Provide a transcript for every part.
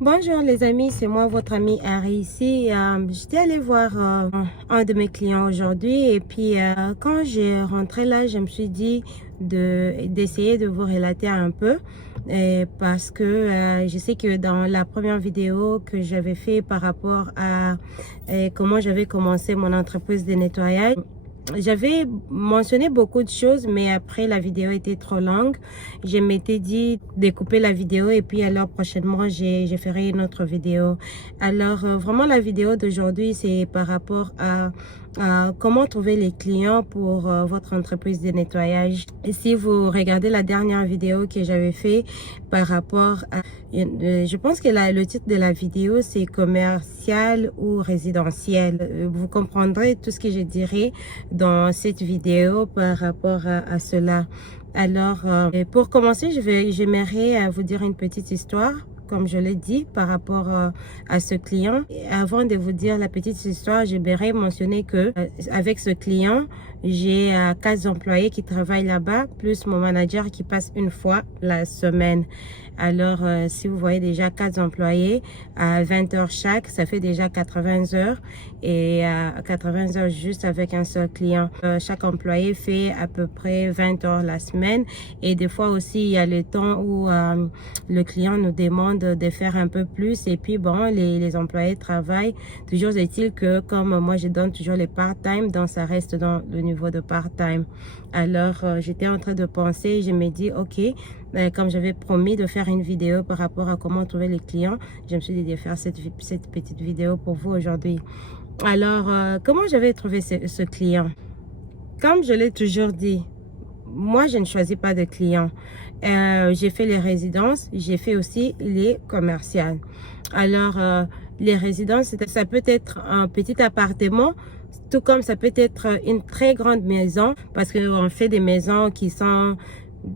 Bonjour les amis, c'est moi votre ami Harry ici. J'étais allée voir un de mes clients aujourd'hui et puis quand j'ai rentré là, je me suis dit d'essayer de vous relater un peu parce que je sais que dans la première vidéo que j'avais fait par rapport à comment j'avais commencé mon entreprise de nettoyage, j'avais mentionné beaucoup de choses, mais après la vidéo était trop longue. Je m'étais dit de couper la vidéo et puis alors prochainement, je ferai une autre vidéo. Alors vraiment la vidéo d'aujourd'hui, c'est par rapport à comment trouver les clients pour votre entreprise de nettoyage. Et si vous regardez la dernière vidéo que j'avais fait par rapport à... je pense que le titre de la vidéo, c'est commercial ou résidentiel. Vous comprendrez tout ce que je dirai dans cette vidéo par rapport à cela. Alors, pour commencer, j'aimerais vous dire une petite histoire, comme je l'ai dit, par rapport à ce client. Et avant de vous dire la petite histoire, j'aimerais mentionner que avec ce client, j'ai 4 employés qui travaillent là-bas, plus mon manager qui passe une fois la semaine. Alors, si vous voyez déjà 4 employés à 20 heures chaque, ça fait déjà 80 heures. Et 80 heures juste avec un seul client. Chaque employé fait à peu près 20 heures la semaine. Et des fois aussi, il y a le temps où le client nous demande de faire un peu plus. Et puis, bon, les employés travaillent. Toujours est-il que, comme moi, je donne toujours les part-time, donc ça reste dans le niveau de part-time. Alors, j'étais en train de penser, je me dis, OK, comme j'avais promis de faire une vidéo par rapport à comment trouver les clients, je me suis dit de faire cette petite vidéo pour vous aujourd'hui. Alors, comment j'avais trouvé ce client? Comme je l'ai toujours dit, moi, je ne choisis pas de clients. J'ai fait les résidences, j'ai fait aussi les commerciales. Alors, les résidences, ça peut être un petit appartement, tout comme ça peut être une très grande maison, parce qu'on fait des maisons qui sont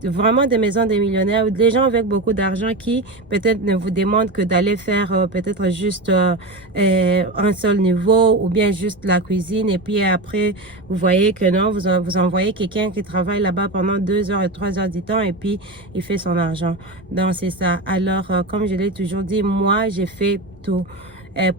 vraiment des maisons des millionnaires, ou des gens avec beaucoup d'argent qui peut-être ne vous demandent que d'aller faire peut-être juste un seul niveau ou bien juste la cuisine, et puis après vous voyez que non, vous envoyez quelqu'un qui travaille là-bas pendant 2 heures et 3 heures du temps et puis il fait son argent. Donc c'est ça. Alors comme je l'ai toujours dit, moi j'ai fait tout.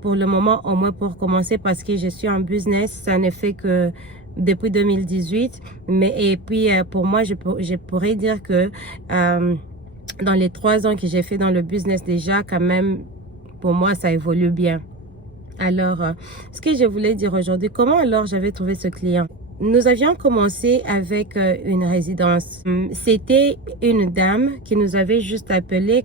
Pour le moment, au moins pour commencer, parce que je suis en business, ça ne fait que depuis 2018. Mais et puis pour moi, je pourrais dire que dans les 3 ans que j'ai fait dans le business déjà, quand même, pour moi, ça évolue bien. Alors, ce que je voulais dire aujourd'hui, comment alors j'avais trouvé ce client? Nous avions commencé avec une résidence. C'était une dame qui nous avait juste appelé.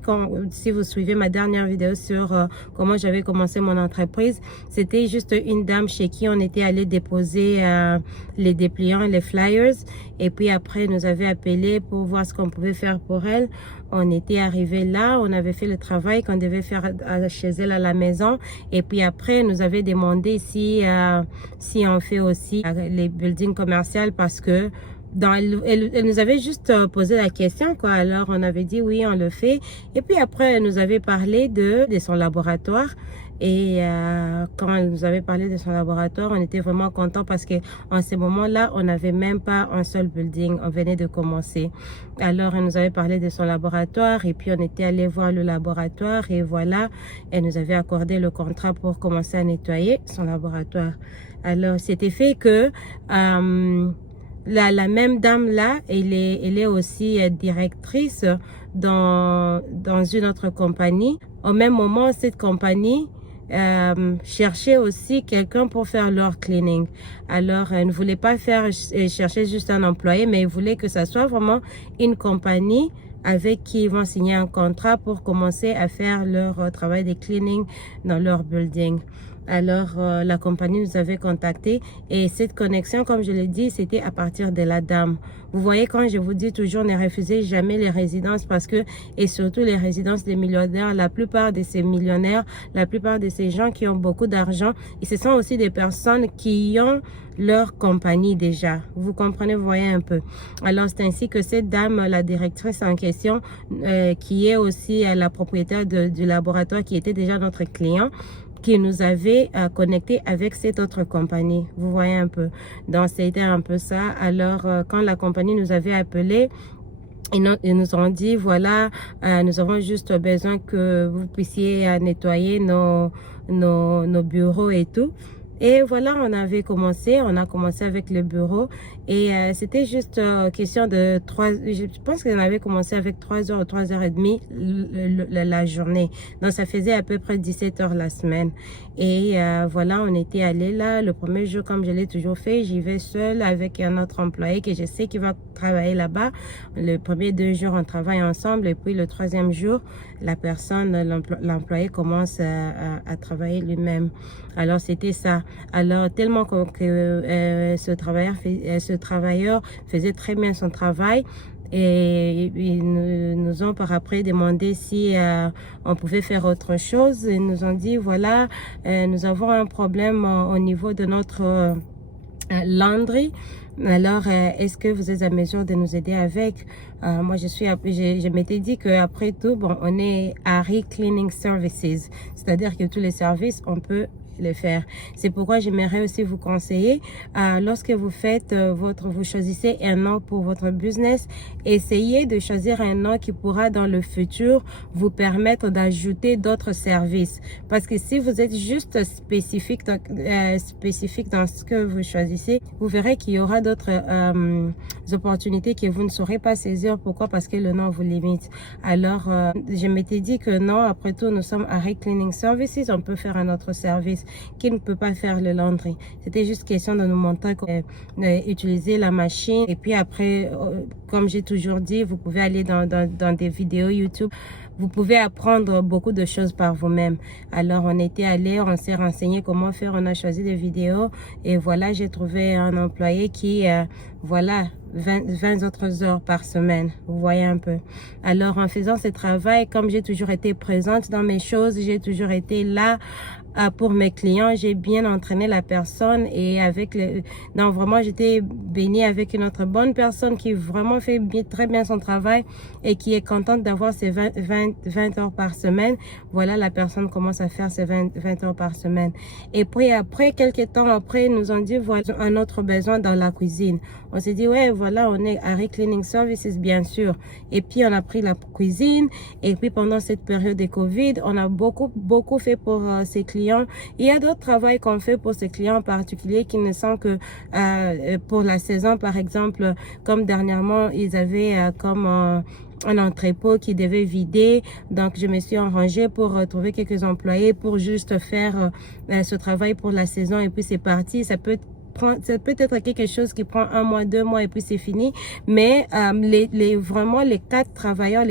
Si vous suivez ma dernière vidéo sur comment j'avais commencé mon entreprise, c'était juste une dame chez qui on était allé déposer les dépliants, les flyers. Et puis après, nous avait appelé pour voir ce qu'on pouvait faire pour elle. On était arrivé là, on avait fait le travail qu'on devait faire chez elle à la maison. Et puis après, nous avait demandé si on fait aussi les buildings commerciaux, parce que elle nous avait juste posé la question, quoi. Alors on avait dit oui, on le fait. Et puis après, elle nous avait parlé de son laboratoire. Et quand elle nous avait parlé de son laboratoire, on était vraiment contents parce que en ce moment-là, on n'avait même pas un seul building. On venait de commencer. Alors, elle nous avait parlé de son laboratoire et puis on était allé voir le laboratoire et voilà, elle nous avait accordé le contrat pour commencer à nettoyer son laboratoire. Alors, c'était fait que la même dame là, elle est aussi directrice dans une autre compagnie. Au même moment, cette compagnie cherchait aussi quelqu'un pour faire leur cleaning. Alors, elle ne voulait pas chercher juste un employé, mais elle voulait que ça soit vraiment une compagnie avec qui ils vont signer un contrat pour commencer à faire leur travail de cleaning dans leur building. Alors, la compagnie nous avait contacté et cette connexion, comme je l'ai dit, c'était à partir de la dame. Vous voyez, quand je vous dis toujours, ne refusez jamais les résidences parce que, et surtout les résidences des millionnaires, la plupart de ces millionnaires, la plupart de ces gens qui ont beaucoup d'argent, et ce sont aussi des personnes qui ont leur compagnie déjà. Vous comprenez, vous voyez un peu. Alors, c'est ainsi que cette dame, la directrice en question, qui est aussi la propriétaire du laboratoire qui était déjà notre client, qui nous avait connecté avec cette autre compagnie. Vous voyez un peu. Donc, c'était un peu ça. Alors, quand la compagnie nous avait appelé, Ils nous ont dit, voilà, nous avons juste besoin que vous puissiez nettoyer nos bureaux et tout. Et voilà, on a commencé avec le bureau et c'était juste question de je pense qu'on avait commencé avec 3 heures ou 3h30 la journée. Donc ça faisait à peu près 17 heures la semaine. Et voilà, on était allé là. Le premier jour, comme je l'ai toujours fait, j'y vais seule avec un autre employé que je sais qu'il va travailler là-bas. Le premier 2 jours, on travaille ensemble et puis le troisième jour, l'employé commence à travailler lui-même. Alors c'était ça. Alors tellement que ce travailleur faisait très bien son travail. Et ils nous ont par après demandé si on pouvait faire autre chose. Ils nous ont dit, voilà, nous avons un problème au niveau de notre laundry. Alors, est-ce que vous êtes à mesure de nous aider avec? Moi, je m'étais dit qu'après tout, bon, on est Harry Cleaning Services. C'est-à-dire que tous les services, on peut le faire. C'est pourquoi j'aimerais aussi vous conseiller, lorsque vous faites vous choisissez un nom pour votre business, essayez de choisir un nom qui pourra dans le futur vous permettre d'ajouter d'autres services. Parce que si vous êtes juste spécifique dans ce que vous choisissez, vous verrez qu'il y aura d'autres opportunités que vous ne saurez pas saisir. Pourquoi? Parce que le nom vous limite. Alors, je m'étais dit que non, après tout, nous sommes Harry Cleaning Services, on peut faire un autre service qui ne peut pas faire le laundry. C'était juste question de nous montrer comment utiliser la machine. Et puis après, comme j'ai toujours dit, vous pouvez aller dans des vidéos YouTube. Vous pouvez apprendre beaucoup de choses par vous-même. Alors, on était allé, on s'est renseigné comment faire, on a choisi des vidéos. Et voilà, j'ai trouvé un employé qui, voilà, 20 autres heures par semaine. Vous voyez un peu. Alors, en faisant ce travail, comme j'ai toujours été présente dans mes choses, j'ai toujours été là pour mes clients, j'ai bien entraîné la personne et donc vraiment j'étais bénie avec une autre bonne personne qui vraiment fait très bien son travail et qui est contente d'avoir ses 20 heures par semaine. Voilà, la personne commence à faire ses 20 heures par semaine. Et puis après, quelques temps après, ils nous ont dit, voilà, un autre besoin dans la cuisine. On s'est dit, ouais, voilà, on est Harry Cleaning Services, bien sûr. Et puis, on a pris la cuisine. Et puis, pendant cette période de COVID, on a beaucoup fait pour ces clients. Il y a d'autres travaux qu'on fait pour ces clients en particulier qui ne sont que pour la saison, par exemple, comme dernièrement, ils avaient comme un entrepôt qui devait vider. Donc, je me suis arrangée pour trouver quelques employés pour juste faire ce travail pour la saison. Et puis, c'est parti. Ça peut être quelque chose qui prend 1 mois, 2 mois et puis c'est fini. Mais vraiment les 4 travailleurs,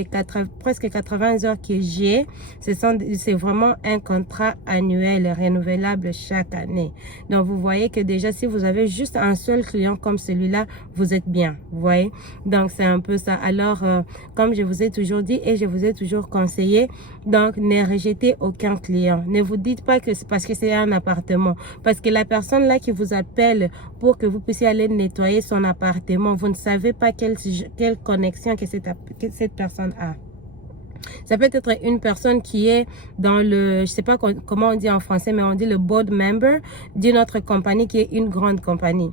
presque 80 heures que j'ai, c'est vraiment un contrat annuel renouvelable chaque année. Donc vous voyez que déjà si vous avez juste un seul client comme celui-là, vous êtes bien. Vous voyez? Donc c'est un peu ça. Alors comme je vous ai toujours dit et je vous ai toujours conseillé, donc ne rejetez aucun client. Ne vous dites pas que c'est parce que c'est un appartement. Parce que la personne là qui vous appelle pour que vous puissiez aller nettoyer son appartement, vous ne savez pas quelle connexion que cette personne a. Ça peut être une personne qui est dans je sais pas comment on dit en français, mais on dit le board member d'une autre compagnie qui est une grande compagnie.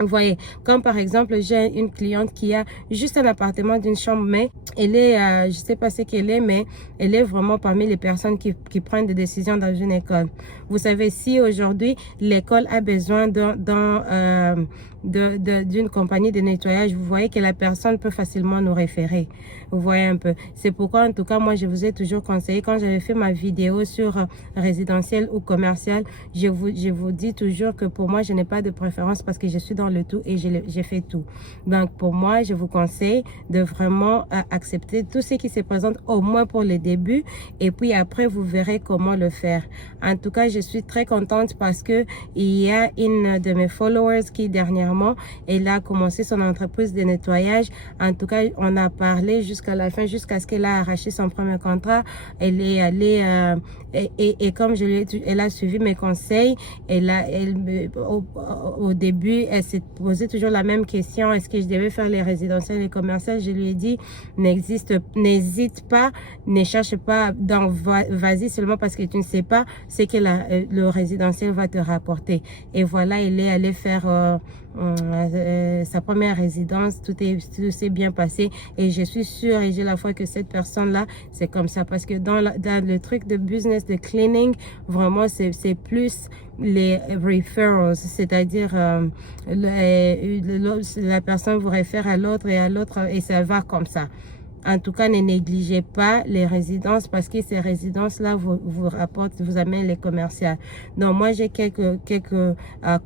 Vous voyez, comme par exemple, j'ai une cliente qui a juste un appartement d'une chambre, mais elle est, je sais pas ce qu'elle est, mais elle est vraiment parmi les personnes qui prennent des décisions dans une école. Vous savez, si aujourd'hui, l'école a besoin d'une compagnie de nettoyage, vous voyez que la personne peut facilement nous référer. Vous voyez un peu. C'est pourquoi, en tout cas, moi, je vous ai toujours conseillé, quand j'avais fait ma vidéo sur résidentiel ou commercial, je vous dis toujours que pour moi, je n'ai pas de préférence parce que je suis dans le tout et j'ai fait tout. Donc, pour moi, je vous conseille de vraiment accepter tout ce qui se présente, au moins pour le début. Et puis après, vous verrez comment le faire. En tout cas, je suis très contente parce que il y a une de mes followers qui, dernièrement, elle a commencé son entreprise de nettoyage. En tout cas, on a parlé jusqu'à la fin, jusqu'à ce qu'elle a arraché son premier contrat. Elle est allée, et comme elle a suivi mes conseils, au début, elle s'est posé toujours la même question. Est-ce que je devais faire les résidentiels et les commerciales? Je lui ai dit, n'hésite pas, ne cherche pas, vas-y seulement parce que tu ne sais pas ce que le résidentiel va te rapporter. Et voilà, elle est allée faire sa première résidence, tout s'est bien passé et je suis sûre et j'ai la foi que cette personne-là, c'est comme ça parce que dans le truc de business de cleaning, vraiment c'est plus les referrals, c'est-à-dire la personne vous réfère à l'autre et ça va comme ça. En tout cas, ne négligez pas les résidences parce que ces résidences-là vous rapportent, vous amènent les commerciales. Donc, moi, j'ai quelques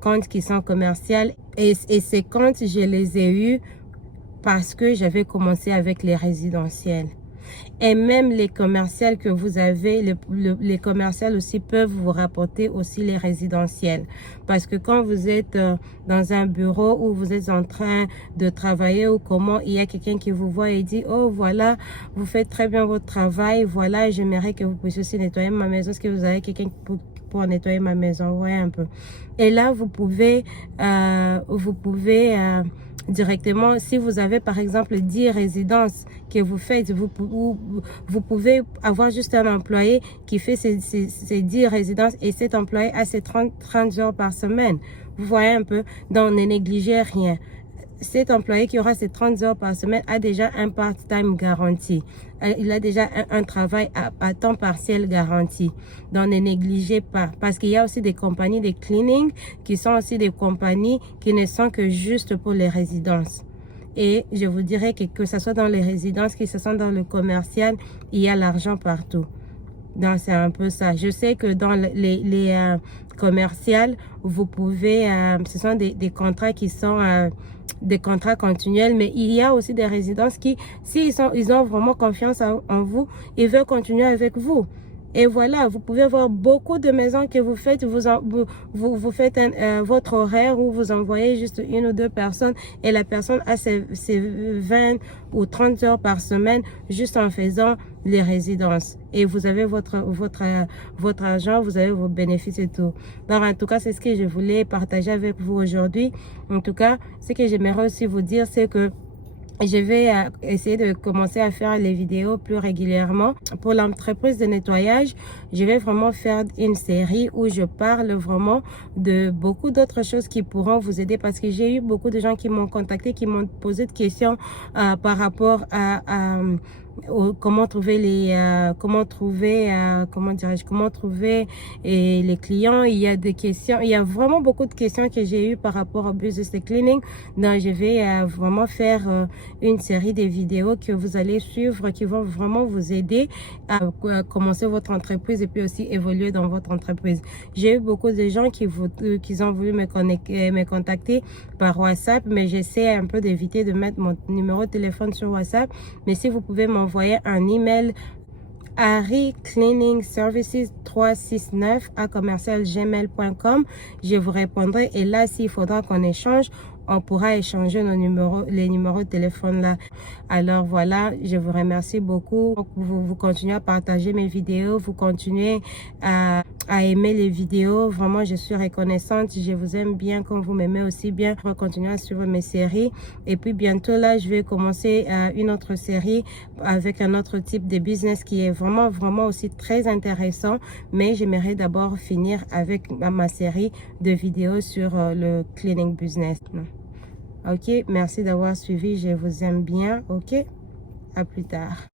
comptes qui sont commerciaux et ces comptes, je les ai eus parce que j'avais commencé avec les résidentiels. Et même les commerciales que vous avez, les commerciales aussi peuvent vous rapporter aussi les résidentiels. Parce que quand vous êtes dans un bureau où vous êtes en train de travailler ou comment, il y a quelqu'un qui vous voit et dit, oh voilà, vous faites très bien votre travail, voilà, j'aimerais que vous puissiez aussi nettoyer ma maison. Est-ce que vous avez quelqu'un pour nettoyer ma maison? Ouais, un peu. Et là, vous pouvez directement, si vous avez par exemple 10 résidences que vous faites, vous pouvez avoir juste un employé qui fait ces 10 résidences et cet employé a ses 30 heures par semaine. Vous voyez un peu, donc ne négligez rien. Cet employé qui aura ses 30 heures par semaine a déjà un part-time garanti. Il a déjà un travail à temps partiel garanti. Donc, ne négligez pas. Parce qu'il y a aussi des compagnies de cleaning qui sont aussi des compagnies qui ne sont que juste pour les résidences. Et je vous dirais que ce soit dans les résidences, que ce soit dans le commercial, il y a l'argent partout. Donc, c'est un peu ça. Je sais que dans les commerciales, vous pouvez, ce sont des contrats qui sont des contrats continuels, mais il y a aussi des résidences qui, ils ont vraiment confiance en vous, ils veulent continuer avec vous. Et voilà, vous pouvez avoir beaucoup de maisons que vous faites, vous faites votre horaire où vous envoyez juste 1 ou 2 personnes et la personne a ses 20 ou 30 heures par semaine juste en faisant les résidences. Et vous avez votre argent, vous avez vos bénéfices et tout. Donc, en tout cas, c'est ce que je voulais partager avec vous aujourd'hui. En tout cas, ce que j'aimerais aussi vous dire, c'est que je vais essayer de commencer à faire les vidéos plus régulièrement. Pour l'entreprise de nettoyage, je vais vraiment faire une série où je parle vraiment de beaucoup d'autres choses qui pourront vous aider parce que j'ai eu beaucoup de gens qui m'ont contacté, qui m'ont posé des questions par rapport à comment trouver les clients. Il y a des questions, il y a vraiment beaucoup de questions que j'ai eues par rapport au business de cleaning. Donc je vais vraiment faire une série de vidéos que vous allez suivre qui vont vraiment vous aider à commencer votre entreprise et puis aussi évoluer dans votre entreprise. J'ai eu beaucoup de gens qui ont voulu me contacter par WhatsApp, mais j'essaie un peu d'éviter de mettre mon numéro de téléphone sur WhatsApp. Mais si vous pouvez m'envoyer un email harrycleaningservices369@gmail.com, je vous répondrai et là s'il faudra qu'on échange, on pourra échanger les numéros de téléphone là. Alors voilà, je vous remercie beaucoup. Vous continuez à partager mes vidéos, vous continuez à aimer les vidéos. Vraiment, je suis reconnaissante. Je vous aime bien comme vous m'aimez aussi bien. Je vais continuer à suivre mes séries. Et puis bientôt là, je vais commencer une autre série avec un autre type de business qui est vraiment aussi très intéressant. Mais j'aimerais d'abord finir avec ma série de vidéos sur le cleaning business. Ok, merci d'avoir suivi. Je vous aime bien. Ok, à plus tard.